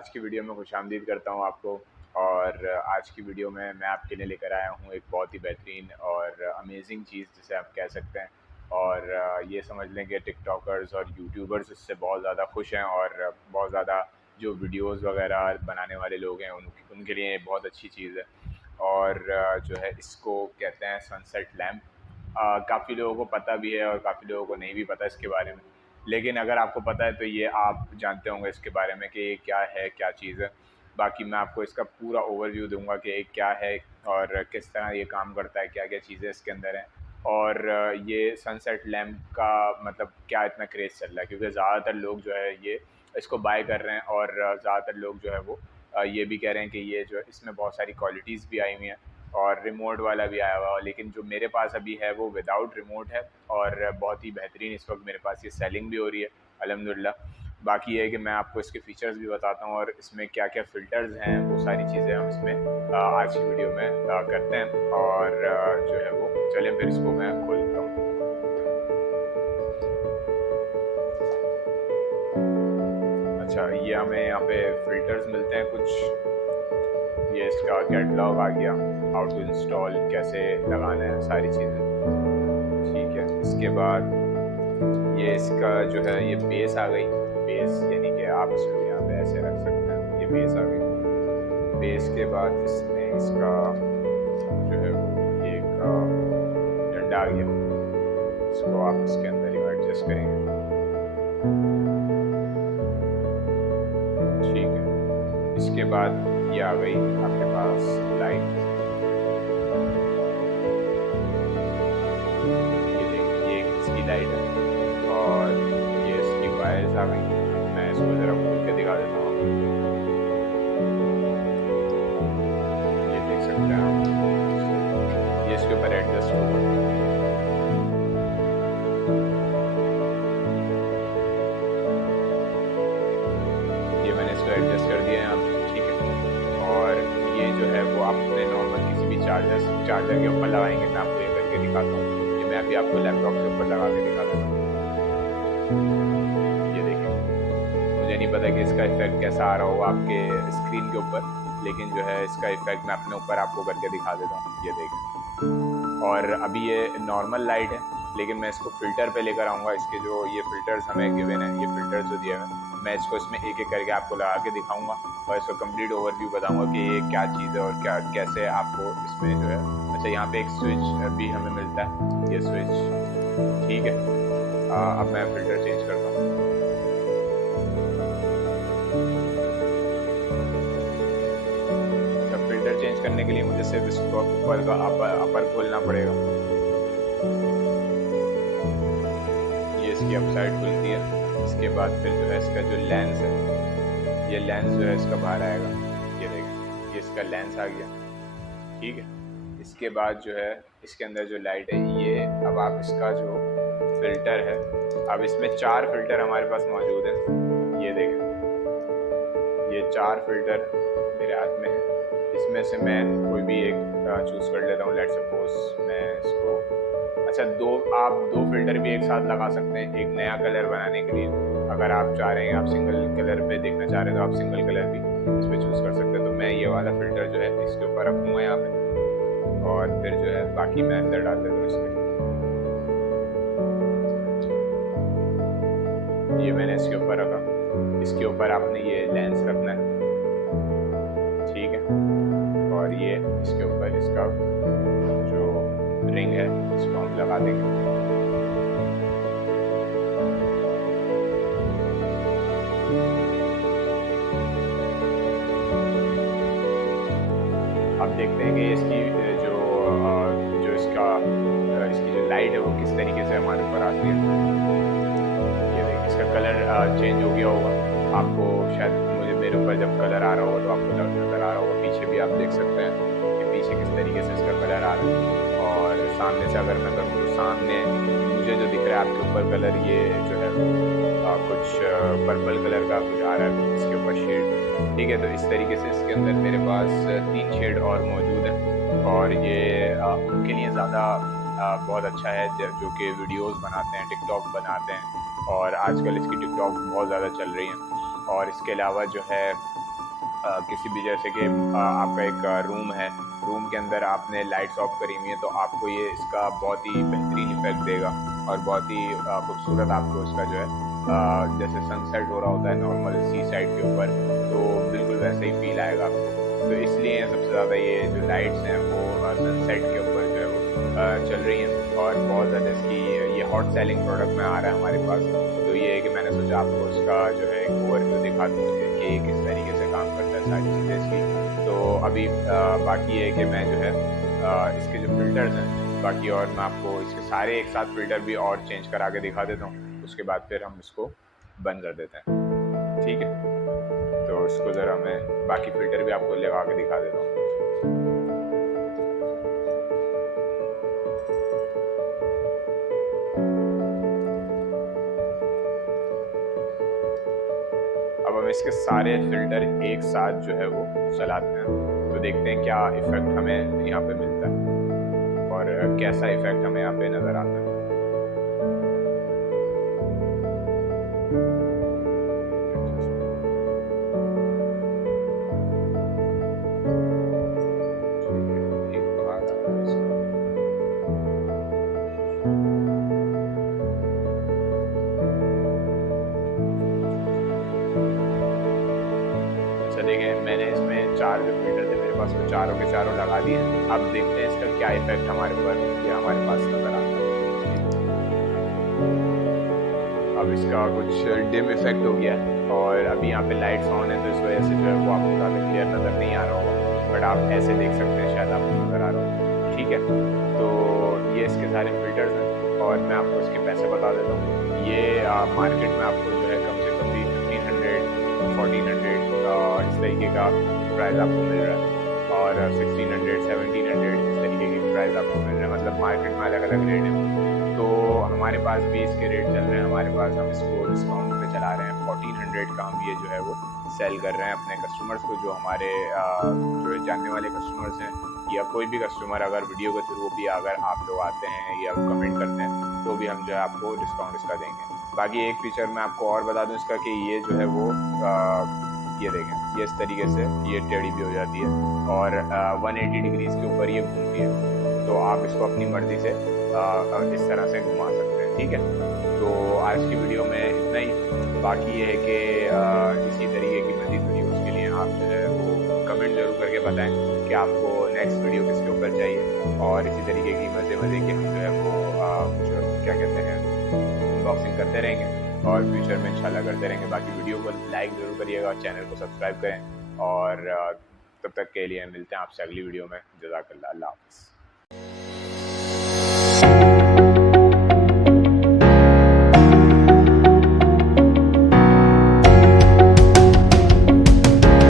आज की वीडियो में खुशामदीद करता हूँ आपको। और आज की वीडियो में मैं आपके लिए लेकर आया हूँ एक बहुत ही बेहतरीन और अमेजिंग चीज़ जिसे आप कह सकते हैं। और ये समझ लें कि टिकटॉकर्स और यूट्यूबर्स इससे बहुत ज़्यादा खुश हैं और बहुत ज़्यादा जो वीडियोस वगैरह बनाने वाले लोग हैं उनके लिए बहुत अच्छी चीज़ है। और जो है इसको कहते हैं सनसेट लैम्प। काफ़ी लोगों को पता भी है और काफ़ी लोगों को नहीं भी पता इसके बारे में। लेकिन अगर आपको पता है तो ये आप जानते होंगे इसके बारे में कि ये क्या है, क्या चीज़ है। बाकी मैं आपको इसका पूरा ओवरव्यू दूँगा कि ये क्या है और किस तरह ये काम करता है, क्या-क्या चीज़ें इसके अंदर हैं। और ये सनसेट लैम्प का मतलब क्या इतना क्रेज़ चल रहा है, क्योंकि ज़्यादातर लोग जो है ये इसको बाय कर रहे हैं। और ज़्यादातर लोग जो है वो ये भी कह रहे हैं कि ये जो है इसमें बहुत सारी क्वालिटीज़ भी आई हुई हैं और रिमोट वाला भी आया हुआ है। लेकिन जो मेरे पास अभी है वो विदाउट रिमोट है और बहुत ही बेहतरीन इस वक्त मेरे पास ये सेलिंग भी हो रही है अल्हम्दुलिल्लाह। बाकी ये है कि मैं आपको इसके फ़ीचर्स भी बताता हूँ और इसमें क्या-क्या फ़िल्टर्स हैं, वो सारी चीज़ें हम इसमें आज की वीडियो में करते हैं। और जो है वो चलें फिर इसको मैं खोलता हूँ। अच्छा, ये हमें यहाँ पे फ़िल्टर्स मिलते हैं कुछ। ये इसका कैटलॉग आ गया, हाउ टू इंस्टॉल, कैसे लगाना है, सारी चीज़ें। ठीक है, इसके बाद ये इसका जो है ये बेस आ गई। बेस यानी कि आप इसको यहाँ पे ऐसे रख सकते हैं, ये बेस आ गई। बेस के बाद इसमें इसका जो है वो एक डंडा आ गया। इसको आप इसके अंदर ही एडजस्ट करेंगे। ठीक है, इसके बाद ये आ गई आपके पास लाइट। ये देखिए, ये इसकी लाइट है और ये इसकी वायर्स आ गई। मैं इसको ज़रा खोल के दिखा देता हूँ। ये देख सकते हैं आप, ये इसके ऊपर एडजस्ट होगा। ये मैंने इसको एडजस्ट कर दिया है यहाँ पे, ठीक है। और ये जो है वो आप अपने नॉर्मल किसी भी चार्जर के ऊपर लगाएंगे। मैं आपको ये करके दिखाता हूँ। ये मैं अभी आपको लैपटॉप के ऊपर लगा के दिखा देता हूँ। ये देखिए, मुझे नहीं पता कि इसका इफेक्ट कैसा आ रहा होगा आपके स्क्रीन के ऊपर, लेकिन जो है इसका इफेक्ट मैं अपने ऊपर आपको करके दिखा देता हूँ। ये देखें, और अभी ये नॉर्मल लाइट है, लेकिन मैं इसको फ़िल्टर पे लेकर आऊँगा। इसके जो ये फ़िल्टर्स हमें गिवन है, ये फ़िल्टर्स जो दिए हैं, मैं इसको इसमें एक-एक करके आपको लगा के दिखाऊँगा और इसका कंप्लीट ओवरव्यू बताऊँगा कि ये क्या चीज़ है और क्या कैसे आपको इसमें जो है। अच्छा, यहाँ पे एक स्विच भी हमें मिलता है, ये स्विच, ठीक है। अब मैं फ़िल्टर चेंज करता हूँ। अच्छा, फ़िल्टर चेंज करने के लिए मुझे सिर्फ इसको ऊपर का अपर खोलना पड़ेगा। ये इसकी अप साइड खुलती है। इसके बाद फिर जो है इसका जो लेंस है, ये लेंस जो है इसका बाहर आएगा। ये देखें, ये इसका लेंस आ गया, ठीक है। इसके बाद जो है इसके अंदर जो लाइट है, ये अब आप इसका जो फ़िल्टर है, अब इसमें 4 फ़िल्टर हमारे पास मौजूद हैं। ये देखें, ये 4 फ़िल्टर मेरे हाथ में है। इसमें से मैं कोई भी एक चूज़ कर लेता हूँ। लेट्स सपोज मैं इसको, अच्छा, आप दो फ़िल्टर भी एक साथ लगा सकते हैं एक नया कलर बनाने के लिए। अगर आप चाह रहे हैं, आप सिंगल कलर पे देखना चाह रहे हैं, तो आप सिंगल कलर भी इस पे चूज़ कर सकते हैं। तो मैं ये वाला फ़िल्टर जो है इसके ऊपर रखूँगा यहाँ पे, और फिर जो है बाकी मैं अंदर डाल देता हूँ इसके। ये मैंने इसके ऊपर रखा। इसके ऊपर आपने ये लेंस रखना है, ठीक है। और ये इसके ऊपर इसका जो रिंग है इसको हम लगा देंगे। अब देखते हैं कि इसकी जो इसकी जो लाइट है वो किस तरीके से हमारे ऊपर आती है। ये देखिए, इसका कलर चेंज हो गया होगा आपको शायद। मेरे ऊपर जब कलर आ रहा होगा तो आपको नज़र आ रहा होगा। पीछे भी आप देख सकते हैं कि पीछे किस तरीके से इसका कलर आ रहा है। और सामने से अगर मैं करूँ तो सामने मुझे जो दिख रहा है आपके ऊपर कलर, ये जो है कुछ पर्पल कलर का कुछ आ रहा है इसके ऊपर शेड, ठीक है। तो इस तरीके से इसके अंदर मेरे पास 3 शेड और मौजूद हैं। और ये उनके लिए ज़्यादा बहुत अच्छा है जो कि वीडियोस बनाते हैं, टिकटॉक बनाते हैं, और आजकल इसकी टिकटॉक बहुत ज़्यादा चल रही है। और इसके अलावा जो है किसी भी जैसे कि आपका एक रूम है, रूम के अंदर आपने लाइट्स ऑफ करी हुई है, तो आपको ये इसका बहुत ही बेहतरीन इफेक्ट देगा और बहुत ही खूबसूरत आपको इसका जो है जैसे सनसेट हो रहा होता है नॉर्मल सी साइड के ऊपर, तो बिल्कुल वैसे ही फील आएगा आपको। तो इसलिए सबसे ज़्यादा ये जो लाइट्स हैं वो सनसेट के ऊपर जो है वो चल रही हैं और बहुत ज़्यादा इसकी ये हॉट सेलिंग प्रोडक्ट में आ रहा है हमारे पास। तो ये है कि मैंने सोचा आपको इसका जो है एक ओवरव्यू दिखा दूँ कि ये किस तरीके से काम करता है सारी चीज़ें इसकी। तो अभी बाकी ये है कि मैं जो है इसके जो फ़िल्टर्स हैं बाकी, और मैं आपको इसके सारे एक साथ फ़िल्टर भी और चेंज करा के दिखा देता हूँ, उसके बाद फिर हम इसको बंद कर देते हैं, ठीक है। तो इसको ज़रा मैं बाकी फ़िल्टर भी आपको लगा के दिखा देता हूँ। अब हम इसके सारे फ़िल्टर एक साथ जो है वो चलाते हैं, तो देखते हैं क्या इफ़ेक्ट हमें यहाँ पे मिलता है और कैसा इफ़ेक्ट हमें यहाँ पे नज़र आता है। अच्छा देखें, मैंने इसमें 4 जो फ़िल्टर थे मेरे पास वो चारों के चारों लगा दिए हैं। अब देखते हैं इसका क्या इफ़ेक्ट हमारे ऊपर या हमारे पास नज़र आता है। अब इसका कुछ डिम इफ़ेक्ट हो गया है और अभी यहाँ पे लाइट्स ऑन है, तो इस वजह से जो है वो आपको ज़्यादा क्लियर नज़र नहीं आ रहा होगा, बट आप ऐसे देख सकते हैं, शायद आपको नज़र आ रहा होगा, ठीक है। तो ये इसके सारे फ़िल्टर्स हैं और मैं आपको इसके पैसे बता देता हूँ। ये मार्केट में आपको जो है कम से कम भी 1500 1400 इस तरीके का प्राइस आपको मिल रहा है और 1600 1700 इस तरीके की प्राइस आपको मिल रहा है, मतलब मार्केट में अलग अलग रेट है। तो हमारे पास भी इसके रेट चल रहे हैं, हमारे पास हम इसको डिस्काउंट पे चला रहे हैं 1400 का, हम ये जो है वो सेल कर रहे हैं अपने कस्टमर्स को, जो हमारे जो जानने वाले कस्टमर्स हैं या कोई भी कस्टमर अगर वीडियो के थ्रू भी अगर आप लोग आते हैं या कमेंट करते हैं तो भी हम जो है आपको डिस्काउंट इसका देंगे। बाकी एक फीचर मैं आपको और बता दूं इसका कि ये जो है वो ये देखें, ये इस तरीके से ये टेढ़ी भी हो जाती है और 180 डिग्रीज के ऊपर ये घूमती है, तो आप इसको अपनी मर्जी से इस तरह से घुमा सकते हैं, ठीक है। तो आज की वीडियो में इतना ही। बाकी ये है कि इसी तरीके की मज़ीद वीडियोज़ के लिए आप जो है वो कमेंट ज़रूर करके बताएं कि आपको नेक्स्ट वीडियो किसके ऊपर चाहिए, और इसी तरीके की मज़े की हम जो है वो जो क्या कहते हैं अनबॉक्सिंग करते रहेंगे और फ्यूचर में इंशाल्लाह करते रहेंगे। बाकी वीडियो को लाइक ज़रूर करिएगा, चैनल को सब्सक्राइब करें और तब तक के लिए मिलते हैं आपसे अगली वीडियो में। जज़ाकल्लाह, अल्लाह हाफ़िज़।